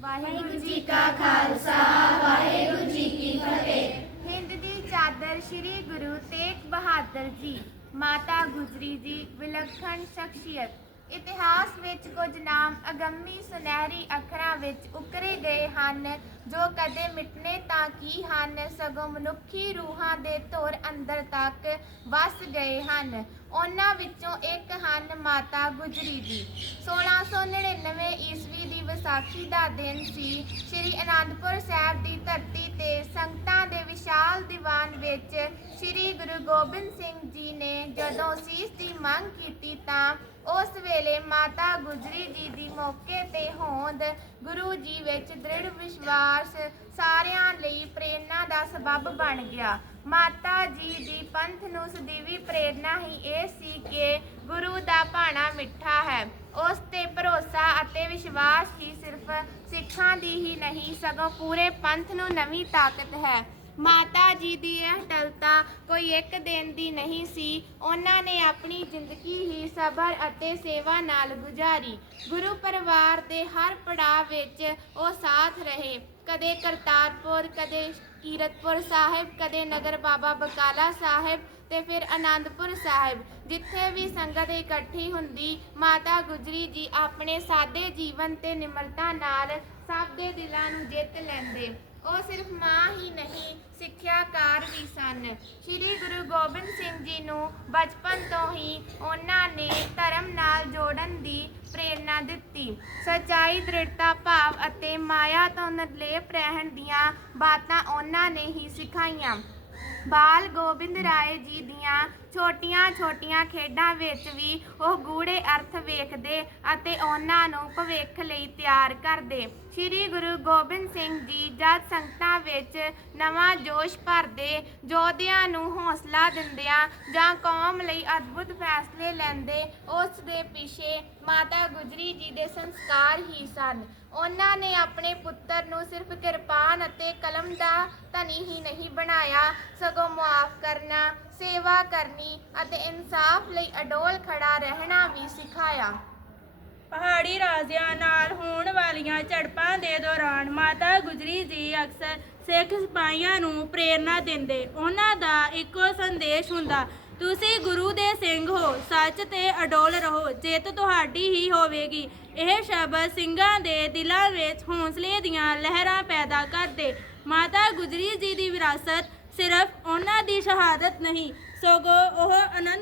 ਵਾਹਿਗੁਰੂ ਜੀ ਕਾ ਖਾਲਸਾ, ਵਾਹਿਗੁਰੂ ਜੀ ਕੀ ਫਤਿਹ। ਹਿੰਦ ਦੀ ਚਾਦਰ ਸ੍ਰੀ ਗੁਰੂ ਤੇਗ ਬਹਾਦਰ ਜੀ, ਮਾਤਾ ਗੁਜਰੀ ਜੀ ਵਿਲੱਖਣ ਸ਼ਖਸੀਅਤ। ਇਤਿਹਾਸ ਵਿੱਚ ਕੁਝ ਨਾਮ ਅਗੰਮੀ ਸੁਨਹਿਰੀ ਅੱਖਰਾਂ ਵਿੱਚ ਉਕਰੇ ਗਏ ਹਨ, ਜੋ ਕਦੇ ਮਿਟਨੇ ਤਾਂ ਕੀ ਹਨ, ਸਗੋਂ ਮਨੁੱਖੀ ਰੂਹਾਂ ਦੇ ਧੁਰ ਅੰਦਰ ਤੱਕ ਵਸ ਗਏ ਹਨ। ਉਹਨਾਂ ਵਿੱਚੋਂ ਇੱਕ ਹਨ ਮਾਤਾ ਗੁਜਰੀ ਜੀ। 1699 ਈਸਵੀ ਵਿਸਾਖੀ ਦਾ ਦਿਨ ਸੀ। ਸ੍ਰੀ ਅਨੰਦਪੁਰ ਸਾਹਿਬ ਦੀ ਧਰਤੀ ਤੇ ਸੰਗਤਾਂ ਦੇ ਵਿਸ਼ਾਲ ਦੀਵਾਨ ਵਿੱਚ ਸ੍ਰੀ ਗੁਰੂ ਗੋਬਿੰਦ ਸਿੰਘ ਜੀ ਨੇ ਜਦੋਂ ਸੀਸ ਦੀ ਮੰਗ ਕੀਤੀ ਤਾਂ ਉਸ ਵੇਲੇ ਮਾਤਾ ਗੁਜਰੀ ਜੀ ਦੀ ਮੌਕੇ ਤੇ ਹੋਂਦ ਗੁਰੂ ਜੀ ਵਿੱਚ ਦ੍ਰਿੜ ਵਿਸ਼ਵਾਸ ਸਾਰਿਆਂ ਲਈ ਪ੍ਰੇਰਣਾ ਦਾ ਸਬਬ ਬਣ ਗਿਆ। ਮਾਤਾ ਜੀ ਦੀ ਪੰਥ ਨੂੰ ਸਦੀਵੀ ਪ੍ਰੇਰਣਾ ਹੀ ਇਹ ਸੀ ਕਿ ਗੁਰੂ ਦਾ ਭਾਣਾ ਮਿੱਠਾ ਹੈ। ਉਸ ਤੇ ਭਰੋਸਾ ਅਤੇ ਵਿਸ਼ਵਾਸ ਹੀ ਸਿਰਫ ਸਿੱਖਾਂ ਦੀ ਹੀ ਨਹੀਂ, ਸਗੋਂ ਪੂਰੇ ਪੰਥ ਨੂੰ ਨਵੀਂ ਤਾਕਤ ਹੈ। ਮਾਤਾ ਜੀ ਦੀ ਇਹ ਅਟਲਤਾ ਕੋਈ ਇੱਕ ਦਿਨ ਦੀ ਨਹੀਂ ਸੀ। ਉਹਨਾਂ ਨੇ ਆਪਣੀ ਜ਼ਿੰਦਗੀ ਹੀ ਸਬਰ ਅਤੇ ਸੇਵਾ ਨਾਲ ਗੁਜ਼ਾਰੀ। ਗੁਰੂ ਪਰਿਵਾਰ ਦੇ ਹਰ ਪੜਾਅ ਵਿੱਚ ਉਹ ਸਾਥ ਰਹੇ। ਕਦੇ ਕਰਤਾਰਪੁਰ, ਕਦੇ ਕੀਰਤਪੁਰ ਸਾਹਿਬ, ਕਦੇ ਨਗਰ ਬਾਬਾ ਬਕਾਲਾ ਸਾਹਿਬ ਤੇ ਫਿਰ ਆਨੰਦਪੁਰ ਸਾਹਿਬ। ਜਿੱਥੇ ਵੀ ਸੰਗਤ ਇਕੱਠੀ ਹੁੰਦੀ, ਮਾਤਾ ਗੁਜਰੀ ਜੀ ਆਪਣੇ ਸਾਦੇ ਜੀਵਨ ਤੇ ਨਿਮਰਤਾ ਨਾਲ ਸਭ ਦੇ ਦਿਲਾਂ ਨੂੰ ਜਿੱਤ ਲੈਂਦੇ। ਉਹ ਸਿਰਫ ਮਾਂ ਹੀ ਨਹੀਂ, ਸਿੱਖਿਆਕਾਰ ਵੀ ਸਨ। ਸ੍ਰੀ ਗੁਰੂ ਗੋਬਿੰਦ ਸਿੰਘ ਜੀ ਨੂੰ ਬਚਪਨ ਤੋਂ ਹੀ ਉਹਨਾਂ ਨੇ ਧਰਮ ਨਾਲ ਜੋੜਨ ਦੀ ਪ੍ਰੇਰਣਾ ਦਿੱਤੀ। ਸਚਾਈ ਦ੍ਰਿੜਤਾ ਭਾਵ ਅਤੇ ਮਾਇਆ ਤੋਂ ਨਿਰਲੇਪ ਰਹਿਣ ਦੀਆਂ ਬਾਤਾਂ ਉਹਨਾਂ ਨੇ ਹੀ ਸਿਖਾਈਆਂ। ਬਾਲ ਗੋਬਿੰਦ ਰਾਏ ਜੀ ਦੀਆਂ ਛੋਟੀਆਂ-ਛੋਟੀਆਂ ਖੇਡਾਂ ਵਿੱਚ ਵੀ ਉਹ ਗੂੜੇ ਅਰਥ ਵੇਖਦੇ ਅਤੇ ਉਹਨਾਂ ਨੂੰ ਭਵਿੱਖ ਲਈ ਤਿਆਰ ਕਰਦੇ। ਸ੍ਰੀ ਗੁਰੂ ਗੋਬਿੰਦ ਸਿੰਘ ਜੀ ਜਦ ਸੰਗਤਾਂ ਵਿੱਚ ਨਵਾਂ ਜੋਸ਼ ਭਰਦੇ ਯੋਧਿਆਂ ਨੂੰ ਹੌਸਲਾ ਦਿੰਦਿਆਂ ਜਾਂ ਕੌਮ ਲਈ ਅਦਭੁਤ ਫੈਸਲੇ ਲੈਂਦੇ, ਉਸ ਦੇ ਪਿੱਛੇ ਮਾਤਾ ਗੁਜਰੀ ਜੀ ਦੇ ਸੰਸਕਾਰ ਹੀ ਸਨ। ਉਹਨਾਂ ਨੇ ਆਪਣੇ ਪੁੱਤਰ ਨੂੰ ਸਿਰਫ ਕਿਰਪਾਨ ਅਤੇ ਕਲਮ ਦਾ ਧਨੀ ਹੀ ਨਹੀਂ ਬਣਾਇਆ, ਸਗੋਂ ਮੁਆਫ ਕਰਨਾ, ਸੇਵਾ ਕਰਨੀ ਅਤੇ ਇਨਸਾਫ ਲਈ ਅਡੋਲ ਖੜਾ ਰਹਿਣਾ ਵੀ ਸਿਖਾਇਆ। ਪਹਾੜੀ ਰਾਜਿਆਂ ਨਾਲ ਹੋਣ ਵਾਲੀਆਂ ਝੜਪਾਂ ਦੇ ਦੌਰਾਨ ਮਾਤਾ ਗੁਜਰੀ ਜੀ ਅਕਸਰ ਸਿੱਖ ਸਿਪਾਹੀਆਂ ਨੂੰ ਪ੍ਰੇਰਣਾ ਦਿੰਦੇ। ਉਹਨਾਂ ਦਾ ਇੱਕੋ ਸੰਦੇਸ਼ ਹੁੰਦਾ, ਤੁਸੀਂ ਗੁਰੂ ਦੇ ਸਿੰਘ ਹੋ, ਸੱਚ ਤੇ ਅਡੋਲ ਰਹੋ, ਜਿੱਤ ਤੁਹਾਡੀ ਹੀ ਹੋਵੇਗੀ। ਇਹ ਸ਼ਬਦ ਸਿੰਘਾਂ ਦੇ ਦਿਲਾਂ ਵਿੱਚ ਹੌਸਲੇ ਦੀਆਂ ਲਹਿਰਾਂ ਪੈਦਾ ਕਰਦੇ। ਮਾਤਾ ਗੁਜਰੀ ਜੀ ਦੀ ਵਿਰਾਸਤ ਸਿਰਫ ਉਹਨਾਂ ਦੀ ਸ਼ਹਾਦਤ ਨਹੀਂ, ਸਗੋਂ ਉਹ ਅਨੰਤ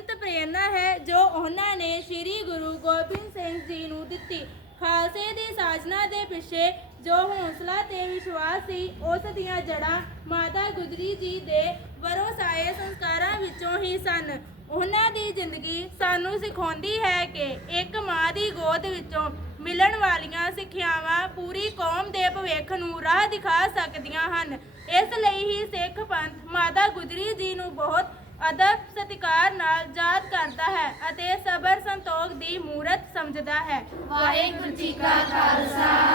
ਖਾਲਸੇ ਦੀ ਸਾਜਨਾ ਦੇ ਪਿੱਛੇ ਜੋ ਹੌਸਲਾ ਤੇ ਵਿਸ਼ਵਾਸ ਸੀ, ਉਸ ਦੀਆਂ ਜੜ੍ਹਾਂ ਮਾਤਾ ਗੁਜਰੀ ਜੀ ਦੇ ਵਰੋਸਾਏ ਸੰਸਕਾਰਾਂ ਵਿੱਚੋਂ ਹੀ ਸਨ। ਉਹਨਾਂ ਦੀ ਜ਼ਿੰਦਗੀ ਸਾਨੂੰ ਸਿਖਾਉਂਦੀ ਹੈ ਕਿ ਇੱਕ ਮਾਂ ਦੀ ਗੋਦ ਵਿੱਚੋਂ ਮਿਲਣ ਵਾਲੀਆਂ ਸਿੱਖਿਆਵਾਂ ਪੂਰੀ ਕੌਮ ਦੇ ਭਵਿੱਖ ਨੂੰ ਰਾਹ ਦਿਖਾ ਸਕਦੀਆਂ ਹਨ। ਇਸ ਲਈ ਹੀ ਸਿੱਖ ਪੰਥ ਮਾਤਾ ਗੁਜਰੀ ਜੀ ਨੂੰ ਬਹੁਤ ਅਦਬ ਸਤਿਕਾਰ ਨਾਲ ਯਾਦ ਕਰਦਾ ਹੈ ਅਤੇ ਸਬਰ ਸੰਤੋਖ ਦੀ ਮੂਰਤ ਸਮਝਦਾ ਹੈ। ਵਾਹਿਗੁਰੂ ਜੀ ਕਾ ਖਾਲਸਾ।